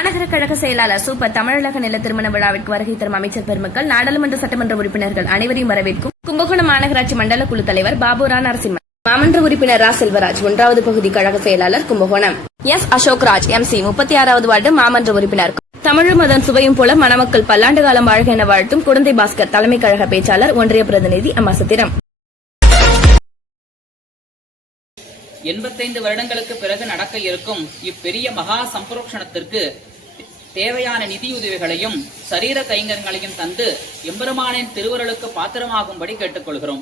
மாநகர கழக செயலாளர் சூப்பர் தமிழக நில திருமண விழாவிற்கு வருகை தரும் அமைச்சர் பெருமக்கள் நாடாளுமன்ற சட்டமன்ற உறுப்பினர்கள் அனைவரையும் வரவேற்கும். கும்பகோணம் மாநகராட்சி மண்டல குழு தலைவர் பாபுரா நரசிம்மன். மாமன்ற உறுப்பினர் ரா செல்வராஜ் ஒன்றாவது பகுதி கழக செயலாளர் Kumbakonam. S Ashokraj M C முப்பத்தி ஆறாவது வார்டு மாமன்ற உறுப்பினர். தமிழும் அதன் சுவையும் போல மணமக்கள் பல்லாண்டு காலம் வாழ்க என வாழ்த்தும் குழந்தை பாஸ்கர் தலைமை கழக பேச்சாளர் ஒன்றிய பிரதிநிதி அம்மாசத்திரம் எண்பத்தைந்து வருடங்களுக்கு பிறகு நடக்க இருக்கும் இப்பெரிய மகா சம்பரோஷணத்திற்கு தேவையான நிதியுதவிகளையும் சரீர கைங்கரங்களையும் தந்து எம்பெருமானின் திருவருளுக்கு பாத்திரமாகும்படி கேட்டுக்கொள்கிறோம்.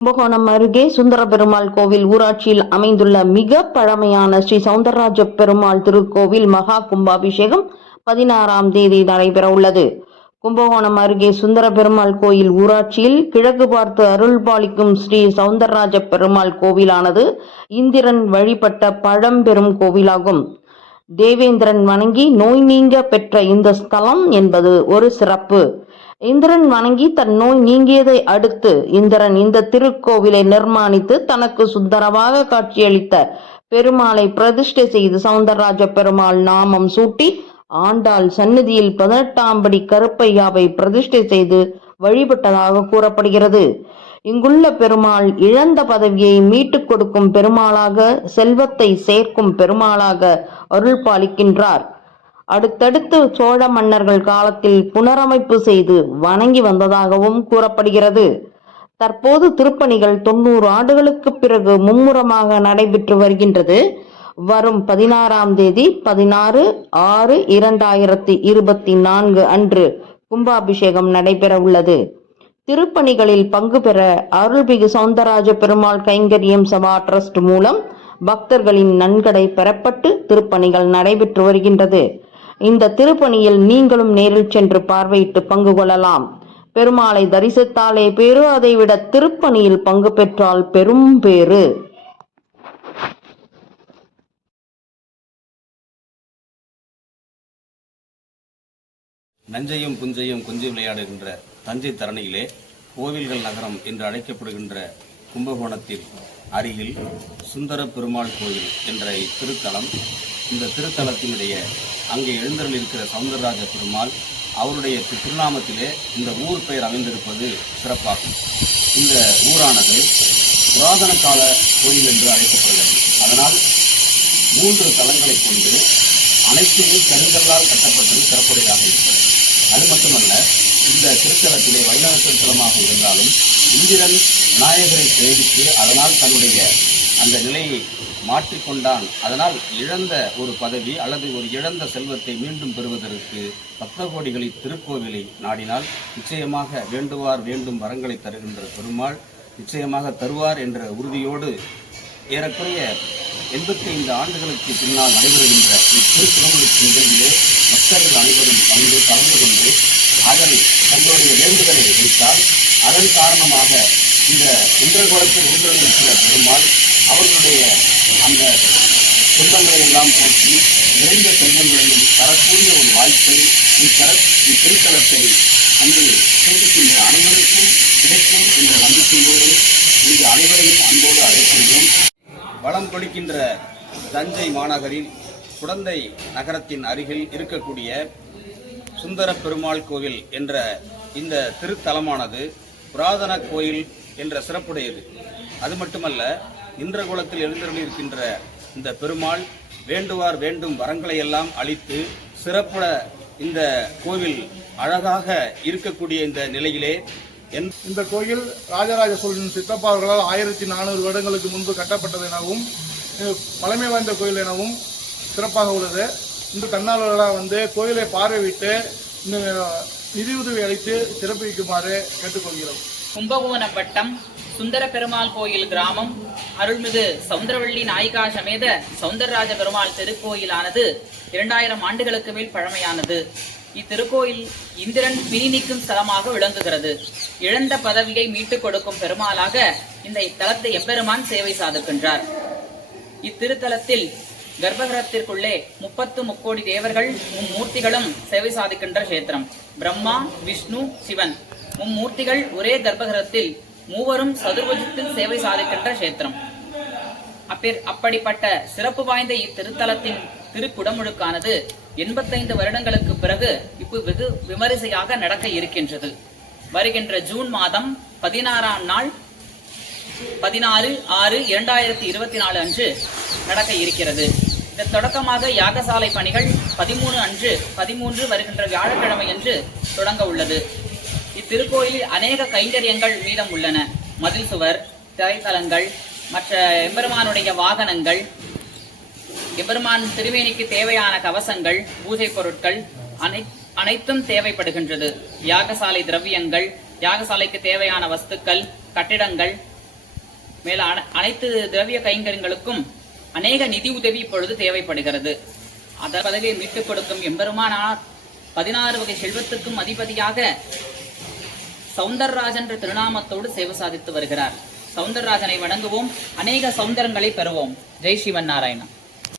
கும்பகோணம் அருகே சுந்தர பெருமாள் கோவில் ஊராட்சியில் அமைந்துள்ள மிக பழமையான ஸ்ரீ சவுந்தரராஜ பெருமாள் திருக்கோவில் மகா கும்பாபிஷேகம் பதினாறாம் தேதி நடைபெற உள்ளது. கும்பகோணம் அருகே சுந்தர பெருமாள் கோயில் ஊராட்சியில் கிழக்கு பார்த்து அருள் பாலிக்கும் ஸ்ரீ சவுந்தரராஜ பெருமாள் கோவிலானது இந்திரன் வழிபட்ட பழம்பெரும் கோவிலாகும். தேவேந்திரன் வணங்கி நோய் நீங்க பெற்ற இந்த ஸ்தலம் என்பது ஒரு சிறப்பு. இந்திரன் வணங்கி தன் நோய் நீங்கியதை அடுத்து இந்திரன் இந்த திருக்கோவிலை நிர்மாணித்து தனக்கு சுந்தரமாக காட்சியளித்த பெருமாளை பிரதிஷ்டை செய்து சவுந்தரராஜ பெருமாள் நாமம் சூட்டி ஆண்டாள் சந்நிதியில் பதினெட்டாம் படி கருப்பையாவை பிரதிஷ்டை செய்து வழிபட்டதாக கூறப்படுகிறது. இங்குள்ள பெருமாள் இழந்த பதவியை மீட்டுக் கொடுக்கும் பெருமாளாக செல்வத்தை சேர்க்கும் பெருமாளாக அருள் பாலிக்கின்றார் அடுத்தடுத்து சோழ மன்னர்கள் காலத்தில் புனரமைப்பு செய்து வணங்கி வந்ததாகவும் கூறப்படுகிறது. தற்போது திருப்பணிகள் தொண்ணூறு ஆண்டுகளுக்கு பிறகு மும்முரமாக நடைபெற்று வருகின்றது. வரும் பதினாறாம் தேதி பதினாறு ஆறு இரண்டாயிரத்தி இருபத்தி நான்கு அன்று கும்பாபிஷேகம் நடைபெற உள்ளது திருப்பணிகளில் பங்கு பெற அருள்மிகு சௌந்தரராஜ பெருமாள் கைங்கரியம் சபா டிரஸ்ட் மூலம் பக்தர்களின் நன்கடை பெறப்பட்டு திருப்பணிகள் நடைபெற்று வருகின்றது. இந்த திருப்பணியில் நீங்களும் நேரில் சென்று பார்வையிட்டு பங்கு கொள்ளலாம். பெருமாளை தரிசித்தாலே பேரு அதைவிட திருப்பணியில் பங்கு பெற்றால் பெரும் பேரு நஞ்சையும் புஞ்சையும் கொஞ்சி விளையாடுகின்ற தஞ்சை தரணியிலே கோவில்கள் நகரம் என்று அழைக்கப்படுகின்ற கும்பகோணத்தில் அருகில் சுந்தர பெருமாள் கோயில் என்ற இத்திருத்தலம். இந்த திருத்தலத்தினுடைய அங்கே எழுந்தருளிருக்கிற சவுந்தரராஜ பெருமாள் அவருடைய திருநாமத்திலே இந்த ஊர் பெயர் அமைந்திருப்பது சிறப்பாகும். இந்த ஊரானது புராதன கால கோயில் என்று அழைக்கப்படுகிறது. அதனால் மூன்று தலங்களை கொண்டு அனைத்துமே கருங்கல்லால் கட்டப்பட்டது சிறப்புடையதாக இருக்கிறது. அது மட்டுமல்ல இந்த திருத்தலத்திலே வைணவ திருத்தலமாக இருந்தாலும் இந்திரன் நாயகரை சேவித்து அதனால் தன்னுடைய அந்த நிலையை மாற்றிக்கொண்டான் அதனால் இழந்த ஒரு பதவி அல்லது ஒரு இழந்த செல்வத்தை மீண்டும் பெறுவதற்கு பக்தகோடிகளை திருக்கோவிலை நாடினால் நிச்சயமாக வேண்டுவார் வேண்டும் வரங்களை தருகின்ற பெருமாள் நிச்சயமாக தருவார் என்ற உறுதியோடு ஏறக்குறைய எண்பத்தி ஐந்து ஆண்டுகளுக்கு பின்னால் நடைபெறுகின்ற இத்திருத்திருமணத்து நிகழ்விலே பக்தர்கள் அனைவரும் வந்து கலந்து கொண்டு அதனை தங்களுடைய வேண்டுதலை வைத்தால் அதன் காரணமாக இந்த இந்திரகுலத்தில் உருவெடுக்கிற பெருமாள் அவர்களுடைய அந்த துன்பங்களை எல்லாம் போக்கி நிறைந்த செல்வங்களையும் தரக்கூடிய ஒரு வாய்ப்பை இத்தர இத்திருத்தலத்தை அங்கு சந்திக்கின்ற அனைவருக்கும் கிடைக்கும் என்ற நம்பிக்கையோடு இங்கு அனைவரையும் அன்போடு அழைக்கின்றோம். வளம் கொடுக்கின்ற தஞ்சை மாநகரில் குடந்தை நகரத்தின் அருகில் இருக்கக்கூடிய சுந்தர பெருமாள் கோவில் என்ற இந்த திருத்தலமானது புராதன கோயில் என்ற சிறப்புடையது. அது மட்டுமல்ல இந்திரகுலத்தில் எழுந்தருளிருக்கின்ற இந்த பெருமாள் வேண்டுவார் வேண்டும் வரங்களை எல்லாம் அளித்து சிறப்புட இந்த கோவில் அழகாக இருக்கக்கூடிய இந்த நிலையிலே என் இந்த கோயில் ராஜராஜ சோழனின் சித்தப்பா அவர்களால் ஆயிரத்தி நானூறு வருடங்களுக்கு முன்பு கட்டப்பட்டது எனவும் பழமை வாய்ந்த கோயில் எனவும் சிறப்பாக உள்ளது. இன்று தன்னார்வலர்களாக வந்து கோயிலை பார்வையிட்டு நிதியுதவி அளித்து சிறப்பிக்குமாறு கேட்டுக்கொள்கிறோம். கும்பகோணம் வட்டம் சுந்தர பெருமாள் கோயில் கிராமம் அருள்மிகு சவுந்தரவள்ளி நாயிகா சமேத சவுந்தரராஜ பெருமாள் திருக்கோயிலானது இரண்டாயிரம் ஆண்டுகளுக்கு மேல் பழமையானது. இத்திருக்கோயில் இந்திரன் பிணி நீக்கும் ஸ்தலமாக விளங்குகிறது. இழந்த பதவியை மீட்டுக் கொடுக்கும் பெருமாளாக இந்த இத்தலத்தை எம்பெருமான் சேவை சாதுக்கின்றார். இத்திருத்தலத்தில் கர்ப்பகிரகத்திற்குள்ளே முப்பத்து முக்கோடி தேவர்கள் மும்மூர்த்திகளும் சேவை சாதிக்கின்ற கஷேத்திரம். பிரம்மா விஷ்ணு சிவன். மும்மூர்த்திகள் ஒரே கர்ப்பகிரகத்தில் மூவரும் சதுர்புஜத்தில் சேவை சாதிக்கின்ற கஷேத்திரம். அப்பேர் அப்படிப்பட்ட சிறப்பு வாய்ந்த இத்திருத்தலத்தின் திருக்குடமுழுக்கானது எண்பத்தைந்து வருடங்களுக்கு பிறகு இப்போ வெகு விமரிசையாக நடக்க இருக்கின்றது. வருகின்ற ஜூன் மாதம் பதினாறாம் நாள் பதினாறு ஆறு இரண்டாயிரத்தி இருபத்தி நாலு அன்று நடக்க இருக்கிறது. இதன் தொடக்கமாக யாகசாலை பணிகள் பதிமூணு அன்று பதிமூன்று வருகின்ற வியாழக்கிழமை அன்று தொடங்க உள்ளது. இத்திருக்கோயிலில் அநேக கைங்கரியங்கள் மீதம் உள்ளன. மதில் சுவர் திரைத்தலங்கள் மற்ற எம்பெருமானுடைய வாகனங்கள் எம்பெருமான் திருவேணிக்கு தேவையான கவசங்கள் பூஜை பொருட்கள் அனை அனைத்தும் தேவைப்படுகின்றது. யாகசாலை திரவியங்கள் யாகசாலைக்கு தேவையான வஸ்துக்கள் கட்டிடங்கள் மேல அனைத்து திரவிய கைங்கரியங்களுக்கும் அநேக நிதி உதவி இப்பொழுது தேவைப்படுகிறது. அதன் பதவியை மீட்டுக் கொடுக்கும் எம்பெருமானார் பதினாறு வகை செல்வத்துக்கும் அதிபதியாக சவுந்தரராஜன் என்ற திருநாமத்தோடு சேவை சாதித்து வருகிறார். சவுந்தரராஜனை வணங்குவோம். அநேக சவுந்தரங்களை பெறுவோம். ஜெய் சிவன் நாராயணன்.